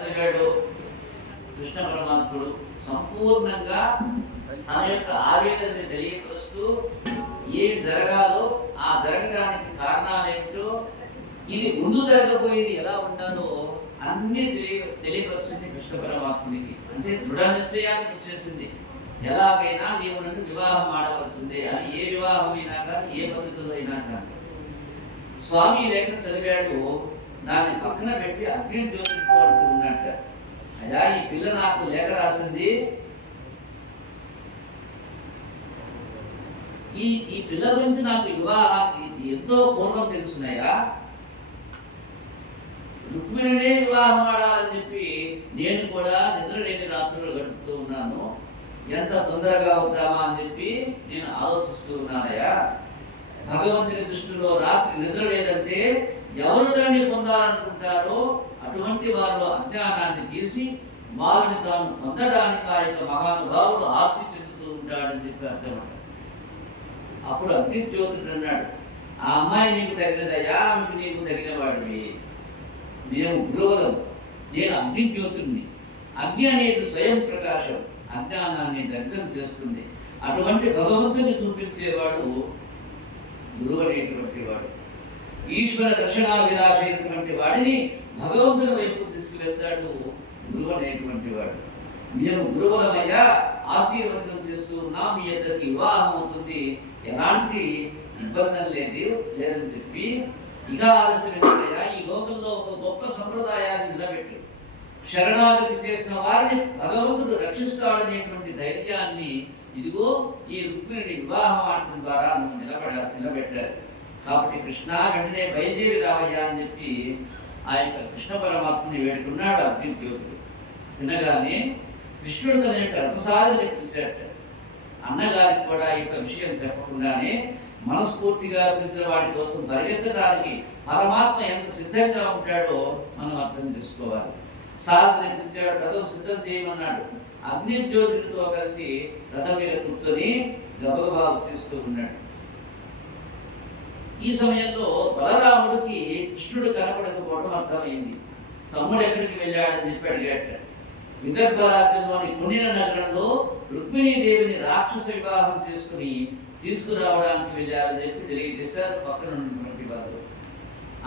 చదివాడు కృష్ణ పరమాత్ముడు సంపూర్ణంగా తన యొక్క ఆవేదనని తెలియపరుస్తూ ఏమి జరగాలో ఆ జరగడానికి కారణాలు ఏమిటో ఇది ముందు జరగబోయేది ఎలా ఉండాలో అన్ని తెలియపరిచింది కృష్ణ పరమాత్మునికి. అంటే దృఢ నిశ్చయానికి వచ్చేసింది, ఎలాగైనా నీవు నన్ను వివాహం ఆడవలసిందే. అది ఏ వివాహమైనా కానీ ఏ పద్ధతిలో అయినా కానీ. స్వామి లేఖను చదివాడు, దాన్ని పక్కన పెట్టి అగ్ని జ్యోతితో అంటూ ఉన్నట్ట, అయ్యా ఈ పిల్ల నాకు లేఖ రాసింది, ఈ పిల్ల గురించి నాకు వివాహానికి ఎంతో పూర్వం తెలుసున్నాయా, రుక్మిణినే వివాహం ఆడాలని చెప్పి నేను కూడా నిద్ర లేని రాత్రులు గడుపుతూ ఉన్నాను. ఎంత తొందరగా అవుతామా అని చెప్పి నేను ఆలోచిస్తూ ఉన్నానయ్యా. భగవంతుని దృష్టిలో రాత్రి నిద్ర లేదంటే ఎవరు దాన్ని పొందాలనుకుంటారో అటువంటి వారిలో అజ్ఞానాన్ని తీసి వాళ్ళని తాను పొందడానికి ఆ యొక్క మహానుభావుడు ఆర్తి చెందుతూ ఉంటాడని చెప్పి అర్థమంటారు. అప్పుడు అగ్నిజ్యోతుడు అన్నాడు, ఆ అమ్మాయి నీకు తగినదయ్యా, ఆమెకు నీకు తగిన వాడివి. మేము గురువులం, నేను అగ్నిజ్యోతుడిని. అగ్ని అనేది స్వయం ప్రకాశం, అజ్ఞానాన్ని దగ్ధం చేస్తుంది. అటువంటి భగవంతుని చూపించేవాడు గురువు అనేటువంటి వాడు. ఈశ్వర దర్శనాభిలాష అయినటువంటి వాడిని భగవంతుని వైపు తీసుకువెళ్తాడు గురువు అనేటువంటి వాడు. మేము గురువులమయ్యా, ఆశీర్వచనం చేస్తూ ఉన్నాం, మీ ఇద్దరికి వివాహం అవుతుంది, ఎలాంటి ఇబ్బంది లేదని చెప్పి, ఇక ఆలస్యం ఏంటయ్యా, ఈ లోకంలో ఒక గొప్ప సంప్రదాయాన్ని నిలబెట్టు, శరణాగతి చేసిన వారిని భగవంతుడు రక్షిస్తాడనేటువంటి ధైర్యాన్ని ఇదిగో ఈ రుక్మిణిని వివాహం ఆడటం ద్వారా నువ్వు నిలబెట్టాలి. కాబట్టి కృష్ణ వెంటనే బయలుదేరి రావయ్యా అని చెప్పి ఆ యొక్క కృష్ణ పరమాత్మని వేడుకున్నాడు అగ్నిజ్యోతుడు. వినగానే కృష్ణుడు తన యొక్క రథసారథిని పిలిచాట. అన్నగారికి కూడా ఈ యొక్క విషయం చెప్పకుండానే మనస్ఫూర్తిగా పిలిచిన వాడి కోసం పరిగెత్తడానికి పరమాత్మ ఎంత సిద్ధంగా ఉంటాడో మనం అర్థం చేసుకోవాలి. సారథిని పిలిచాడు, రథం సిద్ధం చేయమన్నాడు. అగ్నిజ్యోతుడితో కలిసి రథం మీద కూర్చొని గబగబా చేస్తూ ఉన్నాడు. ఈ సమయంలో బలరాముడికి కృష్ణుడు కనపడకపోవడం అర్థమైంది. తమ్ముడు ఎక్కడికి వెళ్ళాడని చెప్పి అడిగాడు. విదర్భ రాజ్యంలోని పుణ్య నగరంలో రుక్మిణీదేవిని రాక్షస వివాహం చేసుకుని తీసుకురావడానికి వెళ్ళారని చెప్పి తెలియజేశారు పక్కన ఉన్నటువంటి వారు.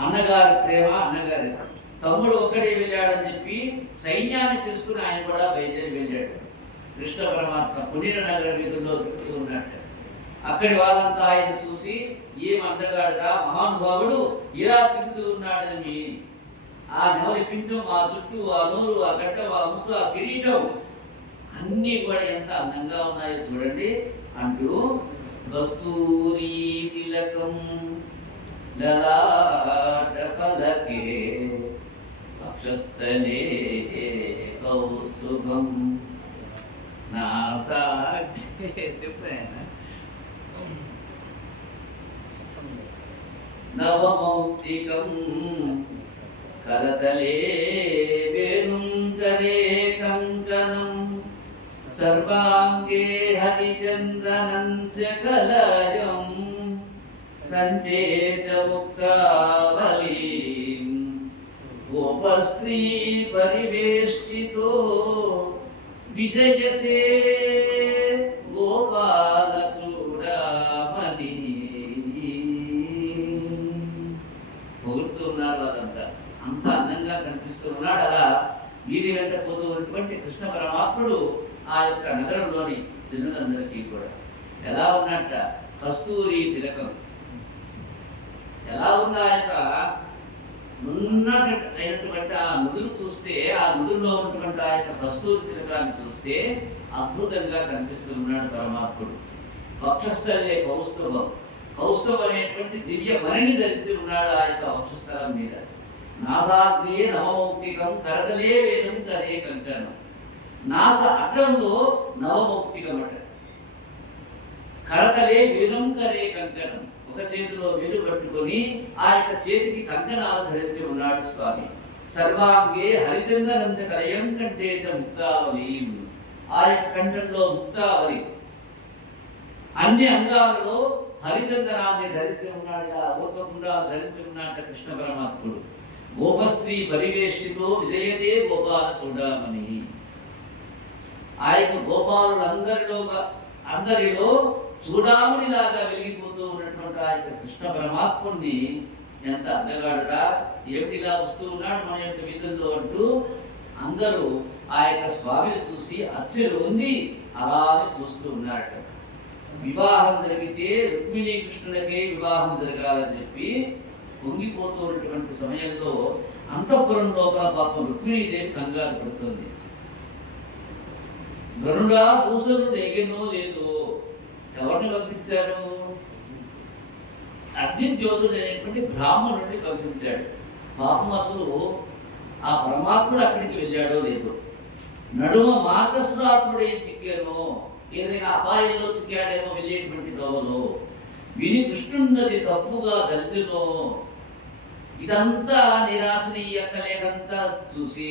అన్నగారి ప్రేమ అన్నగారి, తమ్ముడు ఒక్కడే వెళ్ళాడని చెప్పి సైన్యాన్ని తీసుకుని ఆయన కూడా బయలుదేరి వెళ్ళాడు. కృష్ణ పరమాత్మ పుణ్య నగర వీధుల్లో తిరుగుతూ ఉన్నట్టు. అక్కడి వాళ్ళంతా ఆయన చూసి ఏం అందగాడుగా మహానుభావుడు ఇలా తిరుగుతూ ఉన్నాడని, ఆ నెమలి పించం, ఆ చుట్టూ, ఆ నోరు, ఆ గట్ట, ఆ ముక్కు, ఆ కిరీటం అన్నీ కూడా ఎంత అందంగా ఉన్నాయో చూడండి అంటూ కస్తూరి తిలకం లలాట ఫలకే వక్షస్థలే కౌస్తుభం నాసాగ్రే చెప్పాను నవమౌక్తికం కరతలే వేణుంకరే కంకణం సర్వాంగే హరిచందనం చ కలయం కంఠే చ ముక్తావలీం గోపస్త్రీ పరివేష్టితో విజయతే గోపాల చూడమని. పొగుడుతున్నారు వాళ్ళంతా, అంత అందంగా కనిపిస్తూ ఉన్నాడు. అలా వీధి వెంట పోతూ ఉన్నటువంటి కృష్ణ పరమాత్ముడు ఆ యొక్క నగరంలోని జనులందరికీ కూడా ఎలా ఉన్నట్ట కస్తూరి తిలకం, ఎలా ఉన్న ఆ యొక్క అయినటువంటి ఆ నుదురు చూస్తే, ఆ నుదురులో ఉన్నటువంటి ఆ యొక్క కస్తూరి తిలకాన్ని చూస్తే అద్భుతంగా కనిపిస్తూ ఉన్నాడు పరమాత్ముడు. వక్షస్థలే కౌస్తుభం, కౌస్తుభం అనేటువంటి దివ్య మణిని ధరించి ఉన్నాడు ఆ యొక్క వక్షస్థలం మీద. నాసాగ్రే నవమౌక్తికం కరతలే వేణుం కరే కంకణం. నాస అగ్రంలో నవమౌక్తికం అట, కరతలే వేణుం కరే కంకణం, ఒక చేతిలో వేలు పట్టుకొని ఆ యొక్క చేతికి కంకణాలు ధరించి ఉన్నాడు స్వామి. సర్వాంగే హరిచందనం చ కలయం కంఠే చ ముక్తావలీం, ఆ యొక్క కంఠంలో ముక్తావలి, అన్ని అంగాలలో హరిచందనాన్ని ధరించి ఉన్నాడు, ఊర్వకుండాలు ధరించి ఉన్నాడు కృష్ణ పరమాత్ముడు. గోపస్త్రీ పరివేష్టితో విజయతే గోపాల చూడమని. ఆ యొక్క అందరిలో చూడామణిలాగా వెలిగిపోతూ ఉన్నటువంటి ఆ యొక్క కృష్ణ పరమాత్ముని ఎంత అందగాడుట, ఏమిటిలా వస్తూ ఉన్నాడు మన యొక్క వీధుల్లో అంటూ అందరూ ఆ యొక్క స్వామిని చూసి అచ్చరు ఉంది అలానే చూస్తూ ఉన్నారట. వివాహం జరిగితే రుక్మిణీ కృష్ణులకే వివాహం జరగాలని చెప్పి పొంగిపోతూ ఉన్నటువంటి సమయంలో అంతఃపురం లోపల పాపం రుక్మిణీదేవి కంగారు పడుతుంది. గరుడా భూషణుడు ఎగినో లేదో, ఎవరిని పంపించాడు? అగ్నిజ్యోతుడు అనేటువంటి బ్రాహ్మణుడిని పంపించాడు. పాపం అసలు ఆ పరమాత్ముడు అక్కడికి వెళ్ళాడో లేదో, నడుమ మార్గస్రాత్రుడే చిక్కానో, ఏదైనా అపాయంలో చిక్కాడేమో వెళ్ళేటువంటి దోవలో, విని కృష్ణున్నది తప్పుగా దలిచునో, ఇదంతా నిరాశని యొక్క లేఖంతా చూసి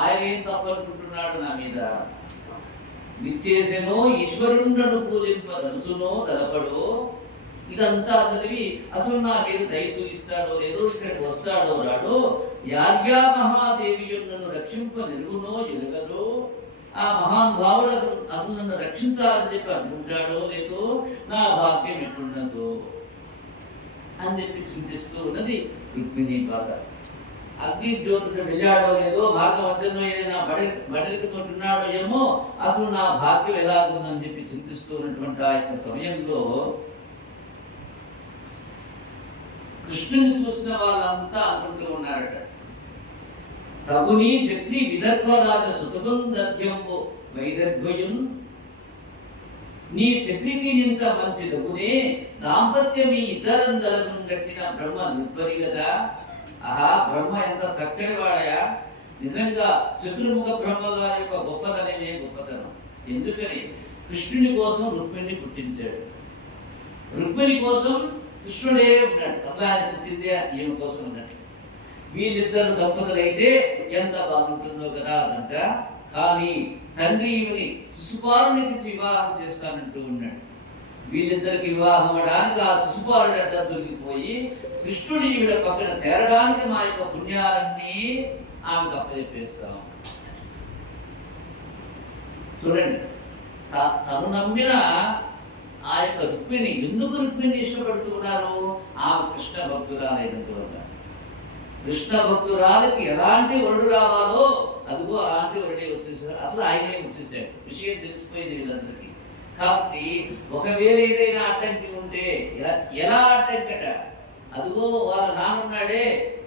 ఆయన ఏం తప్పనుకుంటున్నాడు నా మీద, విచ్చేసెనో ఈశ్వరుండను పూజింపదలుచునో తలపడో, ఇదంతా చదివి అసలు నా మీద దయ చూపిస్తాడో లేదో, ఇక్కడికి వస్తాడో రాడో, యార్యా మహాదేవి నన్ను రక్షింప నిరుగునో ఎరుగదో, ఆ మహానుభావుడు అసలు నన్ను రక్షించాలని చెప్పి అనుకుంటాడో లేదో, నా భాగ్యం ఎట్లున్నదో అని చెప్పి చింతిస్తూ ఉన్నది రుక్మిణీ బాధ. అగ్నిజ్యోతుడు వెళ్ళాడో లేదో, మార్గ మధ్యలో ఏదైనా బడలికి తోటున్నాడో ఏమో, అసలు నా భాగ్యం ఎలాగుందని చెప్పి చింతిస్తూ ఉన్నటువంటి ఆ యొక్క సమయంలో కృష్ణుని చూసిన వాళ్ళంతా అనుకుంటూ ఉన్నారట, తగుని చక్రి విదర్భరాజ సుతగుందర్భ్యంబు వైదర్భ్యం, నీ చక్రికి ఇంత మంచి దగునే దాంపత్యం ఈ ఇద్దరందరం గట్టిన బ్రహ్మ నిర్భరి కదా. ఆహా, బ్రహ్మ ఎంత చక్కని వాడయా, నిజంగా చతుర్ముఖ బ్రహ్మగారి యొక్క గొప్పతనమే గొప్పతనం. ఎందుకని కృష్ణుని కోసం రుక్మిణిని పుట్టించాడు, రుక్మిణి కోసం కృష్ణుడే ఉన్నాడు. అసలు ఆయన పుట్టిందే ఈమె కోసం ఉన్నట్టు. వీళ్ళిద్దరు దంపతులైతే ఎంత బాగుంటుందో కదా అదంట. కానీ తండ్రి ఈమెని శిశుపాలునికి వివాహం చేస్తానంటూ ఉన్నాడు. వీళ్ళిద్దరికి వివాహం అవ్వడానికి ఆ శిశుపాలుడి అడ్డ దొరికిపోయి కృష్ణుడి ఈవిడ పక్కన చేరడానికి మా యొక్క పుణ్యాలన్నీ ఆమెకు అప్పచెప్పేస్తాం. చూడండి, తను నమ్మిన ఆ యొక్క రుక్మిణి, ఎందుకు రుక్మిణి ఇష్టపడుతూ ఉన్నారు? ఆమె కృష్ణ భక్తురాలైనందువల్ల. కృష్ణ భక్తురాలకి ఎలాంటి వరుడు రావాలో అదిగో అలాంటి వరుడే వచ్చేసాడు. అసలు ఆయనే వచ్చేసాడు, విషయం తెలిసిపోయింది వీళ్ళందరికీ. కాబట్టి ఒకవేళ ఏదైనా అడ్డంకి ఉంటే ఎలా అడ్డంకట, అదిగో వాళ్ళ నాన్నున్నాడే,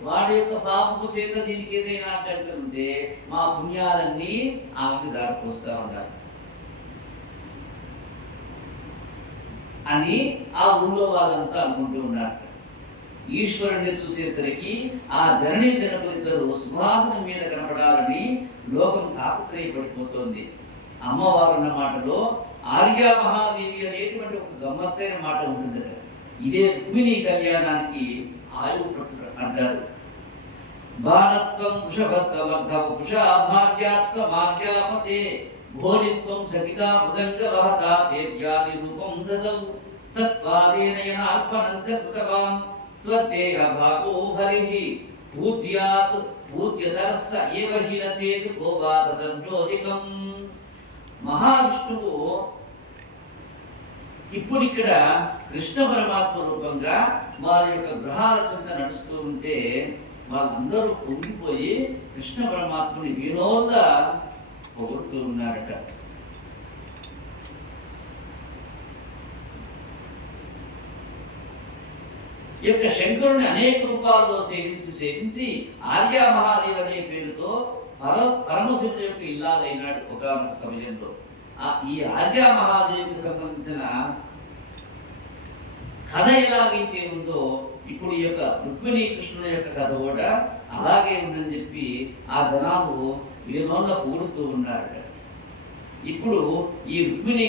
వాడి యొక్క పాపము చేత దీనికి ఏదైనా అడ్డంకి ఉంటే మా పుణ్యాలన్నీ ఆమెకి దాటిపోస్తూ ఉండాలి అని ఆ ఊళ్ళో వాళ్ళంతా అనుకుంటూ ఉన్నారు. ఈశ్వరుణ్ణి చూసేసరికి ఆ జననీ జనకులు ఇద్దరు సింహాసనం మీద కనపడాలని లోకం తాపత్రయపడిపోతోంది. అమ్మవారు అన్న మాటలో ఆర్యా మహాదేవి అనేటువంటి ఒక గమ్మత్తైన మాట ఉంటుందట. ఇదే రుక్మిణీ కళ్యాణానికి ఆయువు పట్టు అంటారు. బాణత్వం కుషభత్వమర్ధవ కుషాభార్యాత్వ మార్యాపతే భోనిత్వం సహితా మృదంగ వహతా చేత్యాది రూపం దదౌ తత్పాదేన యనార్పణం చ కృతవాన్ త్వదేహ భాగో హరిః పూజ్యాత్ పూజ్యతరస్స ఏవ హి న చేత్ గోపాదం జ్యోతికం. మహావిష్ణువు ఇప్పుడు ఇక్కడ కృష్ణ పరమాత్మ రూపంగా వారి యొక్క గృహాల చెంత నడుస్తూ ఉంటే వాళ్ళందరూ పొంగిపోయి కృష్ణ పరమాత్మని వినోదా పొగుడుతూ ఉన్నారట. ఈ యొక్క శంకరుని అనేక రూపాల్లో సేవించి ఆర్యా మహాదేవ్ అనే పేరుతో పరమశివుడి యొక్క ఇల్లాలైనాడు ఒకనొక సమయంలో. ఈ ఆర్యా మహాదేవికి సంబంధించిన కథ ఎలాగైతే ఉందో ఇప్పుడు ఈ యొక్క రుక్మిణీ కృష్ణుల యొక్క కథ కూడా అలాగే ఉందని చెప్పి ఆ జనాలు వీళ్ళ పొగుడుతూ ఉన్నారట. ఇప్పుడు ఈ రుక్మిణీ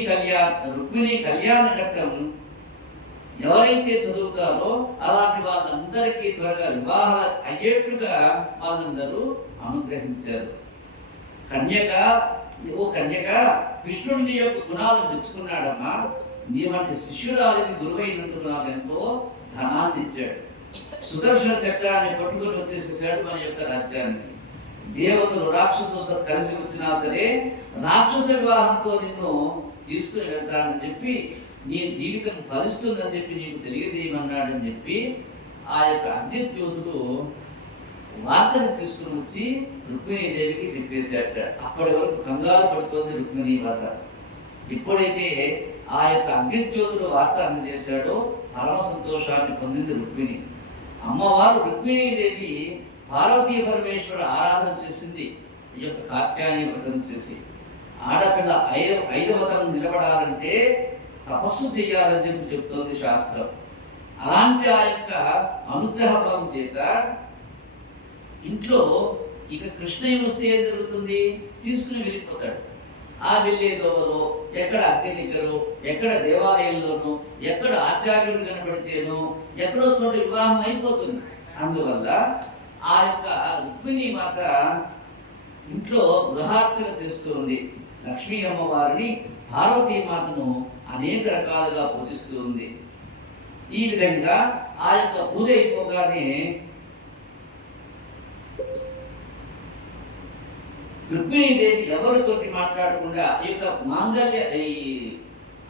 కళ్యాణ ఘట్టం ఎవరైతే చదువుతారో అలాంటి వాళ్ళందరికీ త్వరగా వివాహం అయ్యేట్టుగా వాళ్ళందరూ అనుగ్రహించారు. కన్యక కృష్ణుడిని యొక్క గుణాలు మెచ్చుకున్నాడమ్మా, నీ వంటి శిష్యురాలిని గురువైనందుకు నాకు ఎంతో ధనాన్ని ఇచ్చాడు. సుదర్శన చక్రాన్ని పట్టుకొని వచ్చేసేసాడు మన యొక్క రాజ్యానికి. దేవతలు రాక్షసులు కలిసి వచ్చినా సరే రాక్షస వివాహంతో నిన్ను తీసుకుని వెళ్తానని చెప్పి నీ జీవితం ఫలిస్తుందని చెప్పి నీకు తెలియజేయమన్నాడని చెప్పి ఆ యొక్క అగ్నిజ్యోతుడు వార్తను తీసుకుని వచ్చి రుక్మిణీదేవికి చెప్పేశాట. అప్పటి వరకు కంగారు పడుతోంది రుక్మిణీ మాత. ఎప్పుడైతే ఆ యొక్క అగ్నిజ్యోతుడు వార్త అందజేశాడో పరమ సంతోషాన్ని పొందింది రుక్మిణి. అమ్మవారు రుక్మిణీదేవి పార్వతీ పరమేశ్వర ఆరాధన చేసింది. ఈ యొక్క కాత్యాయని వ్రతం చేసి ఆడపిల్ల ఐదవ తరం నిలబడాలంటే తపస్సు చేయాలని చెప్పి చెప్తోంది శాస్త్రం. అలాంటి ఆ యొక్క అనుగ్రహ ఫలం చేత ఇంట్లో ఇక కృష్ణయ్య వస్తే ఏం జరుగుతుంది, తీసుకుని వెళ్ళిపోతాడు. ఆ వెళ్ళే దోవలో ఎక్కడ అగ్ని దగ్గర, ఎక్కడ దేవాలయంలోనూ, ఎక్కడ ఆచార్యుడు కనబడితేనో ఎక్కడో చోట వివాహం అయిపోతుంది. అందువల్ల ఆ యొక్క రుక్మిణీ మాత ఇంట్లో గృహార్చన చేస్తూ ఉంది. లక్ష్మీ అమ్మవారిని, పార్వతీ మాతను అనేక రకాలుగా పూజిస్తూ ఉంది. ఈ విధంగా ఆ యొక్క పూజ అయిపోగానే రుక్మిణీదేవి ఎవరితోటి మాట్లాడకుండా ఈ యొక్క మాంగళ్య ఈ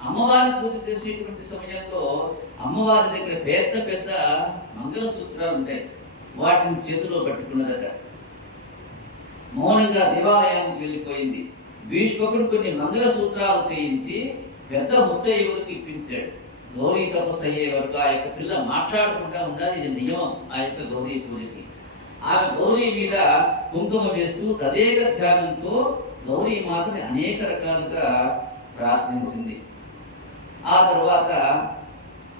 అమ్మవారి పూజ చేసేటువంటి సమయంలో అమ్మవారి దగ్గర పెద్ద పెద్ద మంగళసూత్రాలు ఉంటాయి. వాటిని చేతిలో పట్టుకున్నదట. మౌనంగా దేవాలయానికి వెళ్ళిపోయింది. భీష్మకుడు కొన్ని మంగళసూత్రాలు చేయించి పెద్ద ముత్తయ్యవులకు ఇప్పించాడు. గౌరీ తపస్సు అయ్యే వరకు ఆ యొక్క పిల్ల మాట్లాడకుండా ఉండాలి. ఇది నియమం ఆ యొక్క గౌరీ పూజకి. ఆమె గౌరీ మీద కుంకుమ వేస్తూ తదేక ధ్యానంతో గౌరీ మాతని అనేక రకాలుగా ప్రార్థించింది. ఆ తర్వాత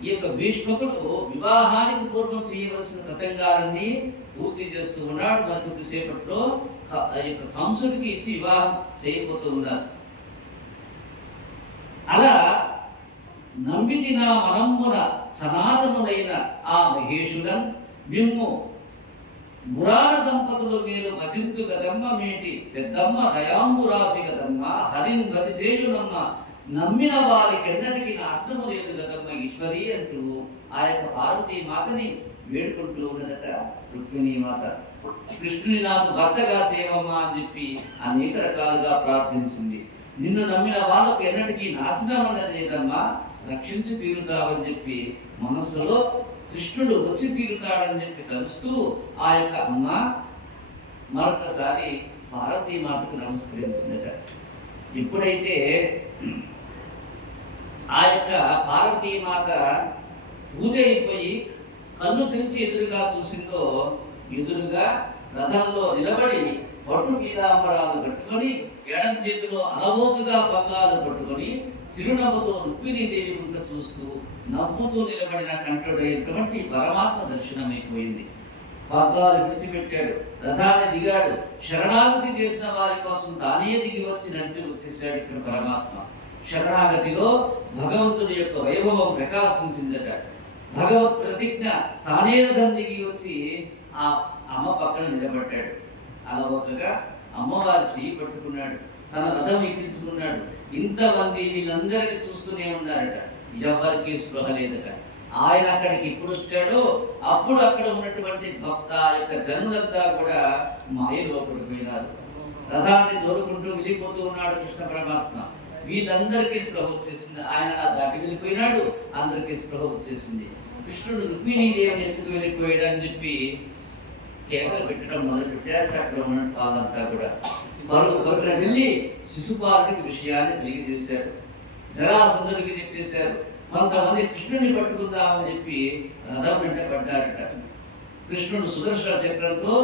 ఈ యొక్క భీష్మకుడు వివాహానికి పూర్వం చేయవలసిన తతంగాలన్నీ పూర్తి చేస్తూ ఉన్నాడు. మరి కొద్దిసేపట్లో కంసుడికి ఇచ్చి వివాహం చేయబోతూ ఉన్నారు. అలా నమ్మితి నా మనమ్మున సనాతనులైన ఆ మహేశుడన్ మిమ్ము పురాణ దంపతులు మీరు భజింతు గదమ్మ మేటి పెద్దమ్మ దయాంబు రాసి గదమ్మ హరిన్ భజిజేయునమ్మ నమ్మిన వారికి ఎన్నటికీ నాశనము లేదు గదమ్మ ఈశ్వరి అంటూ ఆ యొక్క పార్వతీ మాతని వేడుకుంటూ ఉన్నదట రుక్మిణీ మాత. కృష్ణుని నాకు భర్తగా చేయవమ్మా అని చెప్పి అనేక రకాలుగా ప్రార్థించింది. నిన్ను నమ్మిన వాళ్ళకు ఎన్నటికీ నాశనం అన్నది లేదమ్మా, రక్షించి తీరుతావని చెప్పి మనస్సులో కృష్ణుడు వచ్చి తీరుతాడని చెప్పి తలుస్తూ ఆ యొక్క అమ్మ మరొకసారి పార్వతీ మాతకు నమస్కరించిందట. ఎప్పుడైతే ఆ యొక్క పార్వతీ మాత పూజ అయిపోయి కన్ను తెరిచి ఎదురుగా చూసిందో, ఎదురుగా రథంలో నిలబడి పట్టు పీతాంబరాలు కట్టుకొని ఎడం చేతిలో అలవోకగా పగ్గాలు పట్టుకొని చిరునవ్వుతో రుక్మిణీదేవి ముందు చూస్తూ నవ్వుతూ నిలబడిన కంఠుడైనటువంటి పరమాత్మ దర్శనమైపోయింది. పగ్గాలు విడిచిపెట్టాడు, రథాన్ని దిగాడు. శరణాగతి చేసిన వారి కోసం తానే దిగి వచ్చి నడిచి వచ్చేసాడు ఇక్కడ పరమాత్మ. శరణాగతిలో భగవంతుడి యొక్క వైభవం ప్రకాశించిందట. భగవత్ ప్రతిజ్ఞ తానే రథం దిగి వచ్చి ఆ అమ్మ పక్కన నిలబడ్డాడు. అలవోకగా అమ్మవారి చేయి పట్టుకున్నాడు, తన రథం ఎక్కించుకున్నాడు. ఇంతమంది వీళ్ళందరినీ చూస్తూనే ఉన్నారట. ఎవరికి స్పృహ లేదట. ఆయన అక్కడికి ఎప్పుడు వచ్చాడో అప్పుడు అక్కడ ఉన్నటువంటి భక్త యొక్క జనులంతా కూడా మాయలో పడిపోయినారు. రథాన్ని దోరుకుంటూ వెళ్ళిపోతూ ఉన్నాడు కృష్ణ పరమాత్మ. వీళ్ళందరికీ స్పృహ వచ్చేసింది. ఆయన దాటి వెళ్ళిపోయినాడు, అందరికీ స్పృహ వచ్చేసింది. కృష్ణుడు రుక్మిణీదేవిని ఎత్తుకు వెళ్ళిపోయాడు అని చెప్పి కేకలు పెట్టడం మొదలు పెట్టారు. అక్కడ ఉన్న వాళ్ళంతా కూడా పరుగున వెళ్ళి శిశుపాలుడికి విషయాన్ని తెలియజేశారు. జరాసంధుడికి చెప్పేశారు. కొంతమంది కృష్ణుని పట్టుకుందామని చెప్పి రథం వెంట పడ్డారట. కృష్ణుడు సుదర్శన చక్రంతో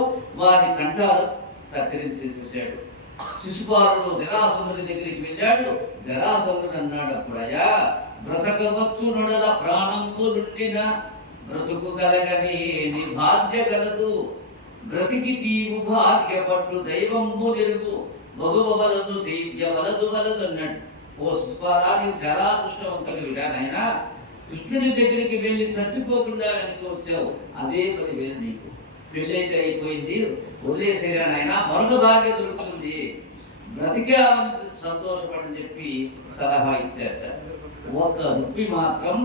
వారి కంఠాలు కత్తిరించేసేసాడు. శిశుపాలుడు జరాసంధుడి దగ్గరికి వెళ్ళాడు. జరాసంధుడు అన్నాడు, అప్పుడయ్యా బ్రతకవచ్చు నొడల ప్రాణంబు నుండిన బ్రతుకు కలగని నీ భాగ్య కలదు, బ్రతికి తీవు భాగ్య పట్టు దైవంబు నెరుగు మగువలదు చైత్య వలదు వలదు అన్నాడు. ఓ శిశుపాలా, నీవు చాలా అదృష్టవంతుడు విడానైనా. కృష్ణుడి దగ్గరికి వెళ్ళి చచ్చిపోకుండా వెనుక వచ్చావు, అదే 10,000 నీకు. పెళ్ళైతే అయిపోయింది, వదిలేసేరా నాయన, మరొక భాగ్య దొరుకుతుంది, బ్రతికామని సంతోషపడని చెప్పి సలహా ఇచ్చాట. ఒక రుక్మి మాత్రం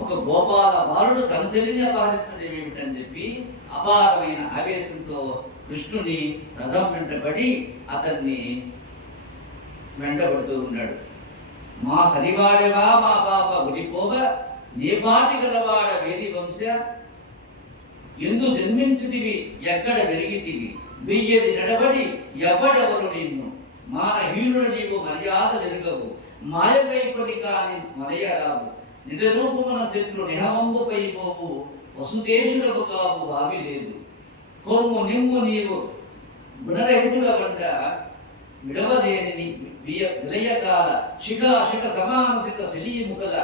ఒక గోపాల బాలుడు తన చెల్లిని అపహరించడం ఏమిటని చెప్పి అపారమైన ఆవేశంతో కృష్ణుని రథం వెంటబడి అతన్ని వెంటబడుతూ ఉన్నాడు. మా సరివాడేవా మా పాప గుడిపోగా నేపాటి గలవాడ వేది వంశ ఎందు జన్మించుతివి ఎక్కడ వెరిగితివి వెయ్యేది నడబడి ఎవడెవరు నిన్ను మానహీనుడు నీవు మర్యాద ఎరుగవు మాయకైపడి కాని మలయరావు నిజ రూపమున శత్రు నిహమంబుపై పోవు వసుదేశుడవు కావు భావి లేదు కొమ్ము నిమ్ము నీవు గుణరహితుడ వంట విడవలేని విలయకాల శిఖ సమానసిక శలీముకల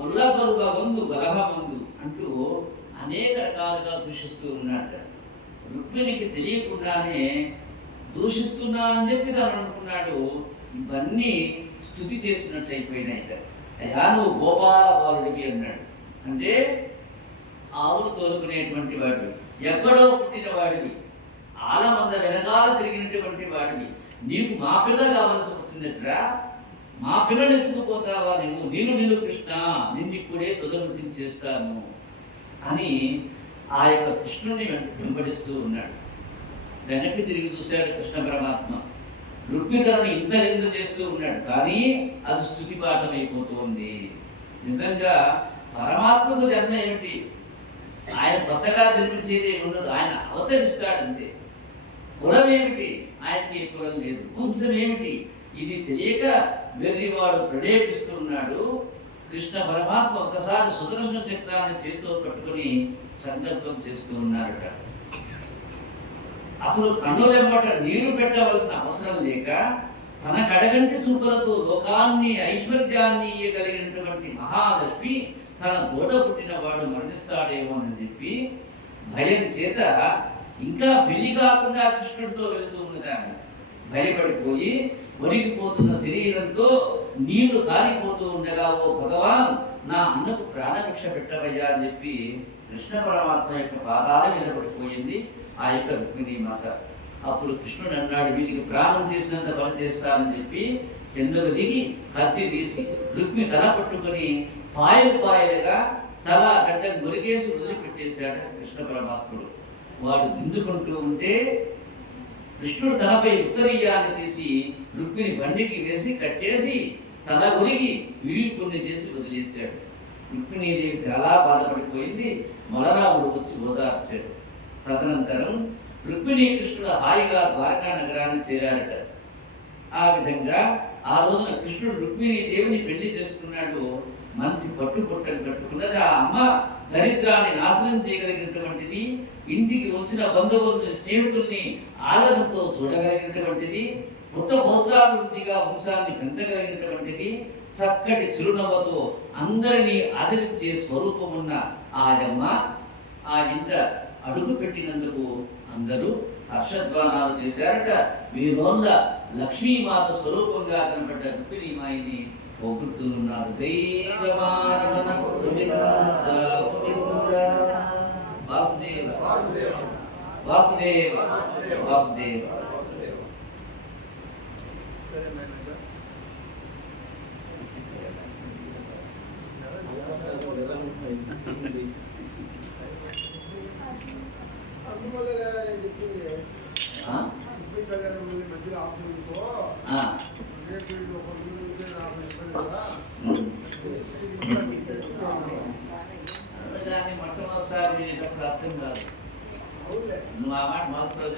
ఒల్లగలుగ వందు గలహమందు అంటూ అనేక రకాలుగా దూషిస్తూ ఉన్నాడు. రుక్మిణికి తెలియకుండానే దూషిస్తున్నానని చెప్పి తను అనుకున్నాడు. ఇవన్నీ స్తుతి చేసినట్టు అయిపోయినాయిట. అయ్యా నువ్వు గోపాల బాలుడివి అన్నాడు. అంటే ఆవులు తోలుకునేటువంటి వాడివి, ఎక్కడో పుట్టిన వాడివి, ఆలమంద వెనకాల తిరిగినటువంటి వాడివి, నీకు మా పిల్ల కావలసి వచ్చిందట్రా, మా పిల్లని ఎత్తుకుపోతావా నేను కృష్ణ నిన్నిప్పుడే చేస్తాను అని ఆ యొక్క కృష్ణుని వెంబడిస్తూ ఉన్నాడు. వెనక్కి తిరిగి చూశాడు కృష్ణ పరమాత్మ. రుక్మిణుని ఇంత చేస్తూ ఉన్నాడు, కానీ అది స్తుతి పాఠం అయిపోతుంది. నిజంగా పరమాత్మకు జన్మ ఏమిటి? ఆయన కొత్తగా జన్మించేది ఉండదు, ఆయన అవతరిస్తాడంతే. కులం ఏమిటి? ఆయనకి కులం లేదు. వంశం ఏమిటి? ఇది తెలియక వెర్రివాడు ప్రేరేపిస్తూ ఉన్నాడు. కృష్ణ పరమాత్మ ఒకసారి సుదర్శన చక్రాన్ని చేతితో పట్టుకుని సంకల్పం చేస్తూ ఉన్నారట. అసలు కన్నులెమ్మట నీరు పెట్టవలసిన అవసరం లేక తన కడగంటి చూపులతో లోకాన్ని ఐశ్వర్యాన్ని ఇయ్యగలిగినటువంటి మహాలక్ష్మి తన దూడ పుట్టిన వాడు మరణిస్తాడేమో అని చెప్పి భయం చేత ఇంకా పెళ్లి కాకుండా కృష్ణుడితో వెళుతూ ఉన్నదాన్ని భయపడిపోయి వణికిపోతున్న శరీరంతో నీళ్లు కాలిపోతూ ఉండగా, ఓ భగవాన్ నా అన్నకు ప్రాణభిక్ష పెట్టవయ్యా అని చెప్పి కృష్ణ పరమాత్మ యొక్క పాదాల మీద పడిపోయింది ఆ యొక్క రుక్మిణీ మాత. అప్పుడు కృష్ణుడు అన్నాడు, వీరికి ప్రాణం తీసినంత పని చేస్తానని చెప్పి కిందకు దిగి కత్తి తీసి రుక్మి తల పట్టుకొని పాయలుగా తల గడ్డ మురిగేసి వదిలిపెట్టేశాడు కృష్ణ పరమాత్ముడు. వాడు గింజుకుంటూ ఉంటే కృష్ణుడు తనపై ఉత్తరీయాన్ని తీసి రుక్మిణి బండికి వేసి కట్టేసి తల గురిగి విరిగి చేసి వదిలేశాడు. రుక్మిణీదేవి చాలా బాధపడిపోయింది. బలరాముడు వచ్చి ఓదార్చాడు. తదనంతరం రుక్మిణీ కృష్ణుడు హాయిగా ద్వారకా నగరానికి చేరారట. ఆ విధంగా ఆ రోజున కృష్ణుడు రుక్మిణీదేవిని పెళ్లి చేసుకున్నాడు. మంచి పట్టుబొట్టను కట్టుకున్నది. ఆ అమ్మ దరిద్రాన్ని నాశనం చేయగలిగినటువంటిది, ఇంటికి వచ్చిన బంధువుల్ని స్నేహితుల్ని ఆదరణతో చూడగలిగినటువంటిది, కొత్త గోత్రాభివృద్ధిగా వంశాన్ని పెంచగలిగినటువంటిది, చక్కటి చిరునవ్వుతో అందరినీ ఆదరించే స్వరూపమున్న ఆయమ్మ ఆ ఇంట అడుగు పెట్టినందుకు అందరూ హర్షధ్వానాలు చేశారట. వీరోళ్ళ లక్ష్మీమాత స్వరూపంగా కనబడ్డ రుక్మిణీ మాయిని పొగుడుతూ ఉన్నారు. జై రమారమణ గోవింద గోవింద వాసుదేవ వాసుదేవ వాసుదేవ. మొట్టమొదటిసారి అర్థం కాదు. నువ్వు ఆ మాట మొదటి